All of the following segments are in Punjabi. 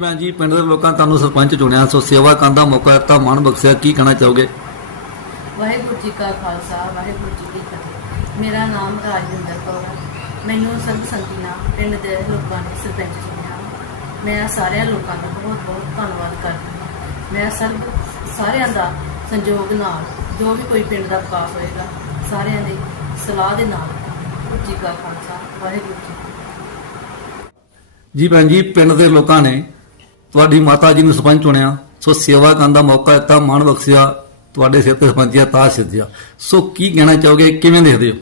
ਭੈਣ ਜੀ ਪਿੰਡ ਦੇ ਲੋਕਾਂ ਤੁਹਾਨੂੰ ਸਰਪੰਚ ਚੁਣਿਆ ਸੋ ਸੇਵਾ ਕਰਨ ਦਾ ਮੌਕਾ ਦਿੱਤਾ ਮਾਣ ਬਖਸ਼ਿਆ ਕੀ ਕਹਿਣਾ ਚਾਹੋਗੇ? ਵਾਹਿਗੁਰੂ ਜੀ ਕਾ ਖਾਲਸਾ ਵਾਹਿਗੁਰੂ ਜੀ ਕੀ ਫਤਿਹ। ਮੇਰਾ ਨਾਮ ਰਾਜਵਿੰਦਰ ਕੌਰ ਹੈ। ਮੈਨੂੰ ਸਰਬਸੰਮਤੀ ਨਾਲ ਪਿੰਡ ਦੇ ਲੋਕਾਂ ਨੇ ਸਰਪੰਚ ਚੁਣਿਆ। ਮੈਂ ਸਾਰਿਆਂ ਲੋਕਾਂ ਦਾ ਬਹੁਤ ਬਹੁਤ ਧੰਨਵਾਦ ਕਰਦੀ ਹਾਂ। ਮੈਂ ਸਰਬ ਸਾਰਿਆਂ ਦਾ ਸੰਯੋਗ ਨਾਲ ਜੋ ਵੀ ਕੋਈ ਪਿੰਡ ਦਾ ਵਿਕਾਸ ਹੋਏਗਾ ਸਾਰਿਆਂ ਦੇ ਸਲਾਹ ਦੇ ਨਾਲ ਜੀ ਕਾ ਖਾਲਸਾ ਵਾਹਿਗੁਰੂ ਜੀ। ਜੀ ਭੈਣ ਜੀ ਪਿੰਡ ਦੇ ਲੋਕਾਂ ਨੇ ਤੁਹਾਡੀ ਮਾਤਾ ਜੀ ਨੂੰ ਸਰਪੰਚ ਚੁਣਿਆ ਸੋ ਸੇਵਾ ਕਰਨ ਦਾ ਮੌਕਾ ਦਿੱਤਾ ਮਾਣ ਬਖਸ਼ਿਆ ਤੁਹਾਡੇ ਸਿਰ ਤੇ ਸਰਪੰਚੀਆ ਤਾਜ ਸਿੱਧਿਆ। ਸੋ ਕੀ ਕਹਿਣਾ ਚਾਹੋਗੇ ਕਿਵੇਂ ਦੇਖਦੇ ਹੋ?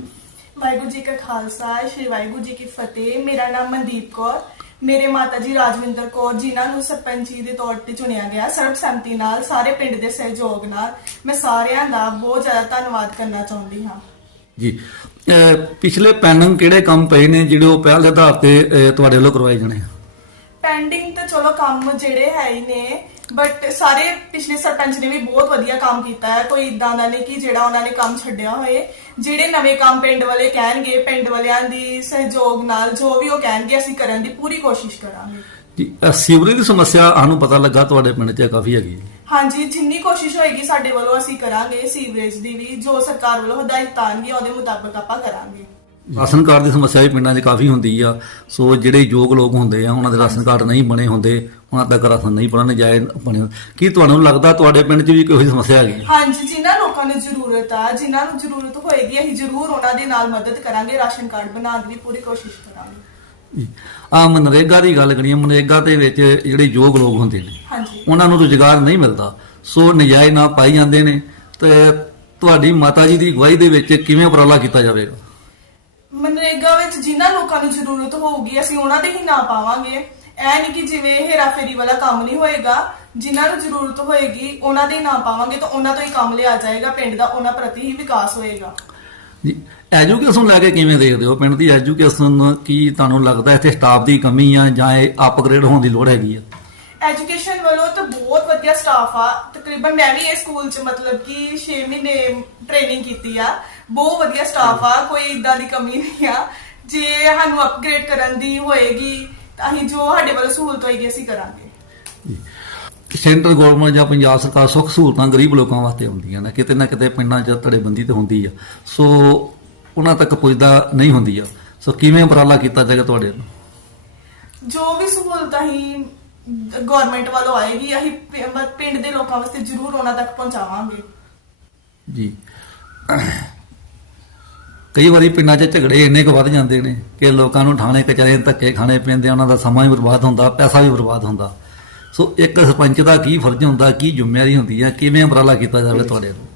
ਵਾਹਿਗੁਰੂ ਜੀ ਕਾ ਖਾਲਸਾ ਸ਼੍ਰੀ ਵਾਹਿਗੁਰੂ ਜੀ ਕੀ ਫਤਿਹ। ਮੇਰਾ ਨਾਮ ਮਨਦੀਪ ਕੌਰ। ਮੇਰੇ ਮਾਤਾ ਜੀ ਰਾਜਵਿੰਦਰ ਕੌਰ ਜਿਨ੍ਹਾਂ ਨੂੰ ਸਰਪੰਚੀ ਦੇ ਤੌਰ ਤੇ ਚੁਣਿਆ ਗਿਆ ਸਰਬਸੰਮਤੀ ਨਾਲ ਸਾਰੇ ਪਿੰਡ ਦੇ ਸਹਿਯੋਗ ਨਾਲ ਮੈਂ ਸਾਰਿਆਂ ਦਾ ਬਹੁਤ ਜ਼ਿਆਦਾ ਧੰਨਵਾਦ ਕਰਨਾ ਚਾਹੁੰਦੀ ਹਾਂ। ਜੀ ਪਿਛਲੇ ਪੈਂਡਿੰਗ ਕਿਹੜੇ ਕੰਮ ਪਏ ਨੇ ਜਿਹੜੇ ਉਹ ਪਹਿਲ ਦੇ ਆਧਾਰ ਤੇ ਤੁਹਾਡੇ ਵੱਲੋਂ ਕਰਵਾਏ ਜਾਣੇ ਆ? ਪੈਂਡਿੰਗ ਤਾਂ ਚਲੋ ਕੰਮ ਜਿਹੜੇ ਹੈ ਹੀ ਨੇ ਬਟ ਸਾਰੇ ਪਿਛਲੇ ਸਰਪੰਚ ਨੇ ਵੀ ਬਹੁਤ ਵਧੀਆ ਕੰਮ ਕੀਤਾ ਹੈ। ਕੋਈ ਇਦਾਂ ਦਾ ਨਹੀਂ ਕਿ ਜਿਹੜਾ ਉਹਨਾਂ ਨੇ ਕੰਮ ਛੱਡਿਆ ਹੋਏ। ਜਿਹੜੇ ਨਵੇਂ ਕੰਮ ਪਿੰਡ ਵਾਲੇ ਕਹਿਣਗੇ ਪਿੰਡ ਵਾਲਿਆਂ ਦੀ ਸਹਿਯੋਗ ਨਾਲ ਜੋ ਵੀ ਉਹ ਕਹਿਣਗੇ ਅਸੀਂ ਕਰਨ ਦੀ ਪੂਰੀ ਕੋਸ਼ਿਸ਼ ਕਰਾਂਗੇ। ਜੀ ਅਹ ਸੀਵਰੇਜ ਦੀ ਸਮੱਸਿਆ ਸਾਨੂੰ ਪਤਾ ਲੱਗਾ ਤੁਹਾਡੇ ਪਿੰਡ 'ਚ ਕਾਫੀ ਹੈਗੀ। ਹੈ ਹਾਂਜੀ ਜਿੰਨੀ ਕੋਸ਼ਿਸ਼ ਹੋਏਗੀ ਸਾਡੇ ਵੱਲੋਂ ਅਸੀਂ ਕਰਾਂਗੇ ਸੀਵਰੇਜ ਦੀ ਵੀ ਜੋ ਸਰਕਾਰ ਵੱਲੋਂ ਹਦਾਇਤਾਂ ਆਉਣਗੀਆਂ ਉਹਦੇ ਮੁਤਾਬਕ ਆਪਾਂ ਕਰਾਂਗੇ। ਰਾਸ਼ਨ ਕਾਰਡ ਦੀ ਸਮੱਸਿਆ ਵੀ ਪਿੰਡਾਂ 'ਚ ਕਾਫੀ ਹੁੰਦੀ ਆ। ਸੋ ਜਿਹੜੇ ਯੋਗ ਲੋਕ ਹੁੰਦੇ ਆ ਉਹਨਾਂ ਦੇ ਰਾਸ਼ਨ ਕਾਰਡ ਨਹੀਂ ਬਣੇ ਹੁੰਦੇ ਉਹਨਾਂ ਤੱਕ ਰਾਸ਼ਨ ਨਹੀਂ ਬਣਨ ਜਾਏ ਬਣੇ ਕੀ ਤੁਹਾਨੂੰ ਲੱਗਦਾ ਤੁਹਾਡੇ ਪਿੰਡ 'ਚ ਵੀ ਕੋਈ ਸਮੱਸਿਆ ਹੈਗੀ? ਹਾਂਜੀ ਜਿਨ੍ਹਾਂ ਲੋਕਾਂ ਨੂੰ ਜ਼ਰੂਰਤ ਆ ਜਿਨ੍ਹਾਂ ਨੂੰ ਜ਼ਰੂਰਤ ਹੋਏਗੀ ਅਸੀਂ ਜ਼ਰੂਰ ਉਹਨਾਂ ਦੇ ਨਾਲ ਮਦਦ ਕਰਾਂਗੇ ਰਾਸ਼ਨ ਕਾਰਡ ਬਣਾਉਣ ਦੀ ਪੂਰੀ ਕੋਸ਼ਿਸ਼ ਕਰਾਂਗੇ। ਆ ਮਨਰੇਗਾ ਦੀ ਗੱਲ ਕਰੀਏ ਮਨਰੇਗਾ ਦੇ ਵਿੱਚ ਜਿਹੜੇ ਯੋਗ ਲੋਕ ਹੁੰਦੇ ਨੇ ਹਾਂਜੀ। ਉਹਨਾਂ ਨੂੰ ਰੁਜ਼ਗਾਰ ਨਹੀਂ ਮਿਲਦਾ। ਸੋ ਨਜਾਇਜ਼ ਨਾ ਪਾਈ ਜਾਂਦੇ ਨੇ ਤੇ ਤੁਹਾਡੀ ਮਾਤਾ ਜੀ ਦੀ ਅਗਵਾਈ ਦੇ ਵਿੱਚ ਕਿਵੇਂ ਉਪਰਾਲਾ ਕੀਤਾ ਜਾਵੇਗਾ? ਮਨਰੇਗਾ ਵਿੱਚ ਜਿਨ੍ਹਾਂ ਲੋਕਾਂ ਨੂੰ ਜ਼ਰੂਰਤ ਹੋਊਗੀ ਅਸੀਂ ਉਹਨਾਂ ਦੇ ਹੀ ਨਾਂ ਪਾਵਾਂਗੇ। ਐ ਨਹੀਂ ਕਿ ਜਿਵੇਂ ਹੇਰਾਫੇਰੀ ਵਾਲਾ ਕੰਮ ਨਹੀਂ ਹੋਏਗਾ ਜਿਨ੍ਹਾਂ ਨੂੰ ਜ਼ਰੂਰਤ ਹੋਏਗੀ ਉਹਨਾਂ ਦੇ ਹੀ ਨਾਂ ਪਾਵਾਂਗੇ ਤਾਂ ਉਹਨਾਂ ਤੋਂ ਹੀ ਕੰਮ ਲਿਆ ਜਾਏਗਾ ਪਿੰਡ ਦਾ ਉਹਨਾਂ ਪ੍ਰਤੀ ਹੀ ਵਿਕਾਸ ਹੋਏਗਾ। ਜੀ ਐਜੂਕੇਸ਼ਨ ਲੈ ਕੇ ਕਿਵੇਂ ਦੇਖਦੇ ਹੋ? ਪਿੰਡ ਦੀ ਐਜੂਕੇਸ਼ਨ ਕੀ ਤੁਹਾਨੂੰ ਲੱਗਦਾ ਇੱਥੇ ਸਟਾਫ ਦੀ ਕਮੀ ਆ ਜਾਂ ਇਹ ਅਪਗ੍ਰੇਡ ਹੋਣ ਦੀ ਲੋੜ ਹੈਗੀ ਆ? ਐਜੂਕੇਸ਼ਨ ਵੱਲੋਂ ਤਾਂ ਬਹੁਤ ਵਧੀਆ ਸਟਾਫ ਆ। ਤਕਰੀਬਨ ਮੈਂ ਵੀ ਇਹ ਸਕੂਲ 'ਚ ਮਤਲਬ ਕਿ 6 ਮਹੀਨੇ ਟ੍ਰੇਨਿੰਗ ਕੀਤੀ ਆ। ਬਹੁਤ ਵਧੀਆ ਸਟਾਫ ਆ ਕੋਈ ਇਦਾਂ ਦੀ ਕਮੀ ਨਹੀਂ ਆ। ਜੇ ਸਾਨੂੰ ਅਪਗ੍ਰੇਡ ਕਰਨ ਦੀ ਹੋਏਗੀ ਤਾਂ ਅਸੀਂ ਜੋ ਸਾਡੇ ਵੱਲੋਂ ਸਹੂਲਤ ਹੋਏਗੀ ਅਸੀਂ ਕਰਾਂਗੇ। ਸੈਂਟਰ ਗਵਰਨਮੈਂਟ ਜਾਂ ਪੰਜਾਬ ਸਰਕਾਰ ਸੁੱਖ ਸਹੂਲਤਾਂ ਗਰੀਬ ਲੋਕਾਂ ਵਾਸਤੇ ਹੁੰਦੀਆਂ ਨੇ। ਕਿਤੇ ਨਾ ਕਿਤੇ ਪਿੰਡਾਂ 'ਚ ਧੜੇਬੰਦੀ ਤੇ ਹੁੰਦੀ ਆ। ਸੋ ਉਹਨਾਂ ਤੱਕ ਪੁੱਜਦਾ ਨਹੀਂ ਹੁੰਦੀ ਆ। ਸੋ ਕਿਵੇਂ ਉਪਰਾਲਾ ਕੀਤਾ ਜਾਏਗਾ ਤੁਹਾਡੇ ਵੱਲੋਂ? ਜੋ ਵੀ ਸਹੂਲਤ ਅਸੀਂ ਗਵਰਨਮੈਂਟ ਵੱਲੋਂ ਆਏਗੀ ਅਸੀਂ ਪਿ- ਪਿੰਡ ਦੇ ਲੋਕਾਂ ਵਾਸਤੇ ਜ਼ਰੂਰ ਉਹਨਾਂ ਤੱਕ ਪਹੁੰਚਾਵਾਂਗੇ। ਜੀ। ਕਈ ਵਾਰੀ ਪਿੰਡਾਂ 'ਚ ਝਗੜੇ ਇੰਨੇ ਕੁ ਵੱਧ ਜਾਂਦੇ ਨੇ ਕਿ ਲੋਕਾਂ ਨੂੰ ਥਾਣੇ ਕਚਹਿਰੇ ਧੱਕੇ ਖਾਣੇ ਪੈਂਦੇ ਆ, ਉਹਨਾਂ ਦਾ ਸਮਾਂ ਵੀ ਬਰਬਾਦ ਹੁੰਦਾ ਪੈਸਾ ਵੀ ਬਰਬਾਦ ਹੁੰਦਾ। ਸੋ ਇੱਕ ਸਰਪੰਚ ਦਾ ਕੀ ਫਰਜ਼ ਹੁੰਦਾ ਕੀ ਜ਼ਿੰਮੇਵਾਰੀ ਹੁੰਦੀ ਆ ਕਿਵੇਂ ਉਪਰਾਲਾ ਕੀਤਾ ਜਾਵੇ ਤੁਹਾਡੇ ਵੱਲੋਂ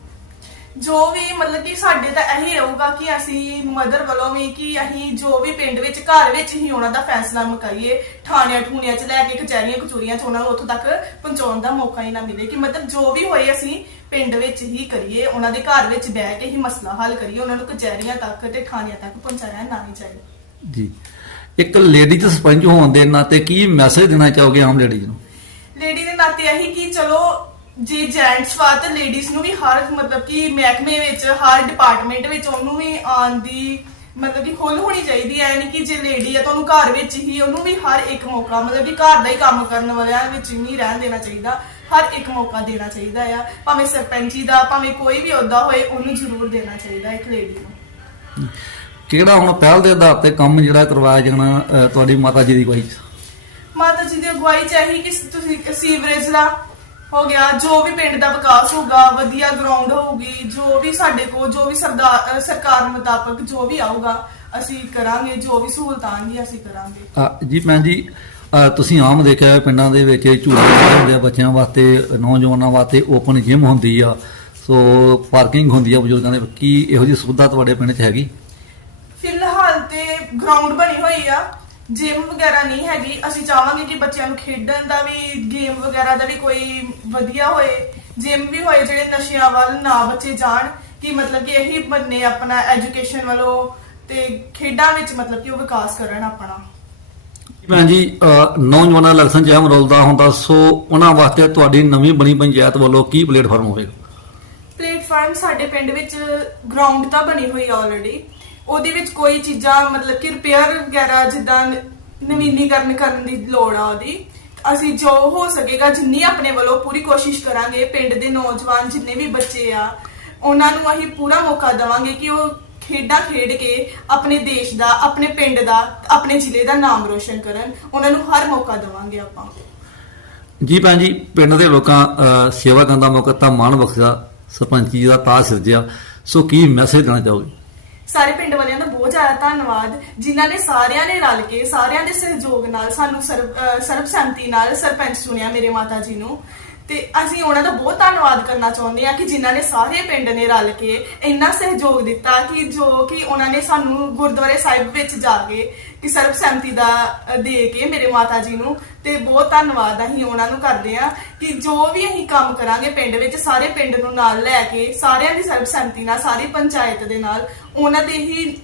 ਜੋ ਵੀ ਮਤਲਬ ਕਿ ਸਾਡੇ ਤਾਂ ਇਹੀ ਰਹੂਗਾ ਕਿ ਅਸੀਂ ਮਦਰ ਵੱਲੋਂ ਵੀ ਕਿ ਅਸੀਂ ਜੋ ਵੀ ਪਿੰਡ ਵਿੱਚ ਘਰ ਵਿੱਚ ਹੀ ਉਹਨਾਂ ਦਾ ਫੈਸਲਾ ਮੁਕਾਈਏ ਥਾਣਿਆਂ ਠੂਣਿਆਂ 'ਚ ਲੈ ਕੇ ਕਚਹਿਰੀਆਂ ਕਚੂਰੀਆਂ 'ਚ ਉਹਨਾਂ ਨੂੰ ਉੱਥੋਂ ਤੱਕ ਪਹੁੰਚਾਉਣ ਦਾ ਮੌਕਾ ਹੀ ਨਾ ਮਿਲੇ ਕਿ ਮਤਲਬ ਜੋ ਵੀ ਹੋਏ ਅਸੀਂ ਪਿੰਡ ਵਿੱਚ ਹੀ ਕਰੀਏ ਉਹਨਾਂ ਦੇ ਘਰ ਵਿੱਚ ਬਹਿ ਕੇ ਹੀ ਮਸਲਾ ਹੱਲ ਕਰੀਏ ਉਹਨਾਂ ਨੂੰ ਕਚਹਿਰੀਆਂ ਤੱਕ ਤੇ ਥਾਣਿਆਂ ਤੱਕ ਪਹੁੰਚਾਇਆ ਨਾ ਹੀ ਜਾਏ ਜੀ। ਇੱਕ ਲੇਡੀ ਚ ਸਰਪੰਚ ਹੋਣ ਦੇ ਨਾਤੇ ਕੀ ਮੈਸੇਜ ਦੇਣਾ ਚਾਹੋਗੇ ਆਮ ਲੇਡੀਜ਼ ਨੂੰ? ਲੇਡੀ ਦੇ ਨਾਤੇ ਇਹੀ ਕਿ ਚਲੋ ਜੇ ਜੈਂਟਸ ਵਾ ਤਾਂ ਲੇਡੀਜ਼ ਨੂੰ ਵੀ ਹਰ ਮਤਲਬ ਕਿ ਮਹਿਕਮੇ ਵਿੱਚ ਹਰ ਡਿਪਾਰਟਮੈਂਟ ਵਿੱਚ ਉਹਨੂੰ ਵੀ ਆਉਣ ਦੀ ਮਤਲਬ ਕਿ ਖੁੱਲ ਹੋਣੀ ਚਾਹੀਦੀ ਹੈ ਨਹੀਂ ਕਿ ਜੇ ਲੇਡੀ ਹੈ ਤਾਂ ਉਹਨੂੰ ਘਰ ਵਿੱਚ ਹੀ ਉਹਨੂੰ ਵੀ ਹਰ ਇੱਕ ਮੌਕਾ ਮਤਲਬ ਕਿ ਘਰ ਦਾ ਹੀ ਕੰਮ ਕਰਨ ਵਾਲਿਆਂ ਵਿੱਚ ਨਹੀਂ ਰਹਿਣ ਦੇਣਾ ਚਾਹੀਦਾ ਹਰ ਇੱਕ ਮੌਕਾ ਦੇਣਾ ਚਾਹੀਦਾ ਆ। ਭਾਵੇਂ ਸਰਪੰਚੀ ਦਾ ਭਾਵੇਂ ਕੋਈ ਵੀ ਅਹੁਦਾ ਹੋਏ ਉਹਨੂੰ ਜ਼ਰੂਰ ਦੇਣਾ ਚਾਹੀਦਾ ਇੱਕ ਲੇਡੀ ਨੂੰ। ਕਿਹੜਾ ਹੁਣ ਪਹਿਲ ਦੇ ਆਧਾਰ ਤੇ ਕੰਮ ਜਿਹੜਾ ਕਰਵਾਇਆ ਜਾਣਾ ਤੁਹਾਡੀ ਮਾਤਾ ਜੀ ਦੀ ਅਗਵਾਈ ਮਾਤਾ ਜੀ ਦੀ ਅਗਵਾਈ ਚਾਹੀ ਕਿ ਤੁਸੀਂ ਸੀਵਰੇਜ ਦਾ ਹੋ ਗਿਆ ਜੋ ਵੀ ਪਿੰਡ ਦਾ ਵਿਕਾਸ ਹੋਊਗਾ ਵਧੀਆ ਗਰਾਊਂਡ ਹੋਊਗੀ ਜੋ ਵੀ ਸਾਡੇ ਕੋਲ ਜੋ ਵੀ ਸਰਦਾਰ ਸਰਕਾਰ ਮੁਤਾਬਕ ਜੋ ਵੀ ਆਊਗਾ ਅਸੀਂ ਕਰਾਂਗੇ ਜੋ ਵੀ ਸਹੂਲਤਾਂ ਆਣਗੀਆਂ ਅਸੀਂ ਕਰਾਂਗੇ। ਅਹ, ਜੀ ਭੈਣ ਜੀ ਤੁਸੀਂ ਆਮ ਦੇਖਿਆ ਹੋਇਆ ਪਿੰਡਾਂ ਦੇ ਵਿੱਚ ਝੂਲੇ ਲੱਗੇ ਹੁੰਦੇ ਆ ਬੱਚਿਆਂ ਵਾਸਤੇ ਨੌਜਵਾਨਾਂ ਵਾਸਤੇ ਓਪਨ ਜਿਮ ਹੁੰਦੀ ਆ ਸੋ ਪਾਰਕਿੰਗ ਹੁੰਦੀ ਆ ਬਜ਼ੁਰਗਾਂ ਦੇ ਕੀ ਇਹੋ ਜਿਹੀ ਸੁਵਿਧਾ ਤੁਹਾਡੇ ਪਿੰਡ 'ਚ ਹੈਗੀ? ਫਿਲਹਾਲ ਤੇ ਗਰਾਊਂਡ ਬਣੀ ਹੋਈ ਆ ਜਿਮ ਵਗੈਰਾ ਨਹੀਂ ਹੈਗੀ ਅਸੀਂ ਚਾਹਾਂਗੇ ਕਿ ਬੱਚਿਆਂ ਨੂੰ ਖੇਡਣ ਦਾ ਵੀ ਗੇਮ ਵਗੈਰਾ ਦਾ ਵੀ ਕੋਈ ਵਧੀਆ ਹੋਏ ਜਿਮ ਵੀ ਹੋਏ ਜਿਹੜੇ ਨਸ਼ਿਆਂ ਵੱਲ ਨਾ ਬੱਚੇ ਜਾਣ ਕਿ ਮਤਲਬ ਕਿ ਇਹੀ ਬੰਨੇ ਆਪਣਾ ਐਜੂਕੇਸ਼ਨ ਵੱਲੋਂ ਤੇ ਖੇਡਾਂ ਵਿੱਚ ਮਤਲਬ ਕਿ ਉਹ ਵਿਕਾਸ ਕਰਨ ਆਪਣਾ। ਭੈਣ ਜੀ ਅਹ, ਨੌਜਵਾਨਾਂ ਦਾ ਇਲੈਕਸ਼ਨ ਚ ਅਹਿਮ ਰੋਲ ਦਾ ਹੁੰਦਾ ਸੋ ਉਹਨਾਂ ਵਾਸਤੇ ਤੁਹਾਡੀ ਨਵੀਂ ਬਣੀ ਪੰਚਾਇਤ ਵੱਲੋਂ ਕੀ ਪਲੇਟਫਾਰਮ ਹੋਵੇਗਾ? ਪਲੇਟਫਾਰਮ ਸਾਡੇ ਪਿੰਡ ਵਿੱਚ ਗਰਾਊਂਡ ਤਾਂ ਬਣੀ ਹੋਈ ਆਲਰੇਡੀ ਉਹਦੇ ਵਿੱਚ ਕੋਈ ਚੀਜ਼ਾਂ ਮਤਲਬ ਕਿ ਰਿਪੇਅਰ ਵਗੈਰਾ ਜਿੱਦਾਂ ਨਵੀਨੀਕਰਨ ਕਰਨ ਦੀ ਲੋੜ ਆ ਉਹਦੀ। ਅਸੀਂ ਜੋ ਹੋ ਸਕੇਗਾ ਜਿੰਨੀ ਆਪਣੇ ਵੱਲੋਂ ਪੂਰੀ ਕੋਸ਼ਿਸ਼ ਕਰਾਂਗੇ ਪਿੰਡ ਦੇ ਨੌਜਵਾਨ ਜਿੰਨੇ ਵੀ ਬੱਚੇ ਆ ਉਹਨਾਂ ਨੂੰ ਅਸੀਂ ਪੂਰਾ ਮੌਕਾ ਦੇਵਾਂਗੇ ਕਿ ਉਹ ਖੇਡਾਂ ਖੇਡ ਕੇ ਆਪਣੇ ਦੇਸ਼ ਦਾ ਆਪਣੇ ਪਿੰਡ ਦਾ ਆਪਣੇ ਜ਼ਿਲ੍ਹੇ ਦਾ ਨਾਮ ਰੋਸ਼ਨ ਕਰਨ। ਉਹਨਾਂ ਨੂੰ ਹਰ ਮੌਕਾ ਦੇਵਾਂਗੇ ਆਪਾਂ। ਜੀ ਭੈਣ ਜੀ ਪਿੰਡ ਦੇ ਲੋਕਾਂ ਅਹ, ਸੇਵਾ ਕਰਨ ਦਾ ਮੌਕਾ ਤਾਂ ਮਾਣ ਬਖਸ਼ਿਆ ਸਰਪੰਚੀ ਦਾ ਤਾਂ ਸਿਰਜਿਆ ਸੋ ਕੀ ਮੈਸੇਜ ਦੇਣਾ ਚਾਹੋਗੇ? ਸਾਰੇ ਪਿੰਡ ਵਾਲਿਆਂ ਦਾ ਬਹੁਤ ਜ਼ਿਆਦਾ ਧੰਨਵਾਦ, ਜਿਨ੍ਹਾਂ ਨੇ ਸਾਰਿਆਂ ਨੇ ਰਲ ਕੇ, ਸਾਰਿਆਂ ਦੇ ਸਹਿਯੋਗ ਨਾਲ ਸਾਨੂੰ ਸਰਬ ਅਹ ਸਰਬਸੰਮਤੀ ਨਾਲ ਸਰਪੰਚ ਚੁਣਿਆ ਮੇਰੇ ਮਾਤਾ ਜੀ ਨੂੰ। ਤੇ ਅਸੀਂ ਉਹਨਾਂ ਦਾ ਬਹੁਤ ਧੰਨਵਾਦ ਕਰਨਾ ਚਾਹੁੰਦੇ ਹਾਂ ਕਿ ਜਿਨ੍ਹਾਂ ਨੇ ਸਾਰੇ ਪਿੰਡ ਨੇ ਰਲ ਕੇ ਇੰਨਾ ਸਹਿਯੋਗ ਦਿੱਤਾ ਕਿ ਜੋ ਕਿ ਉਹਨਾਂ ਨੇ ਸਾਨੂੰ ਗੁਰਦੁਆਰੇ ਸਾਹਿਬ ਵਿੱਚ ਜਾ ਕੇ ਕਿ ਸਹਿਮਤੀ ਦਾ ਦੇ ਕੇ ਮੇਰੇ ਮਾਤਾ ਜੀ ਨੂੰ ਤੇ ਬਹੁਤ ਧੰਨਵਾਦ ਅਸੀਂ ਉਹਨਾਂ ਨੂੰ ਕਰਦੇ ਹਾਂ ਕਿ ਜੋ ਵੀ ਅਸੀਂ ਕੰਮ ਕਰਾਂਗੇ ਪਿੰਡ ਵਿੱਚ, ਸਾਰੇ ਪਿੰਡ ਨੂੰ ਨਾਲ ਲੈ ਕੇ ਸਾਰਿਆਂ ਦੀ ਸਰਬਸੰਮਤੀ ਨਾਲ, ਸਾਰੀ ਪੰਚਾਇਤ ਦੇ ਨਾਲ, ਉਹਨਾਂ ਦੇ ਹੀ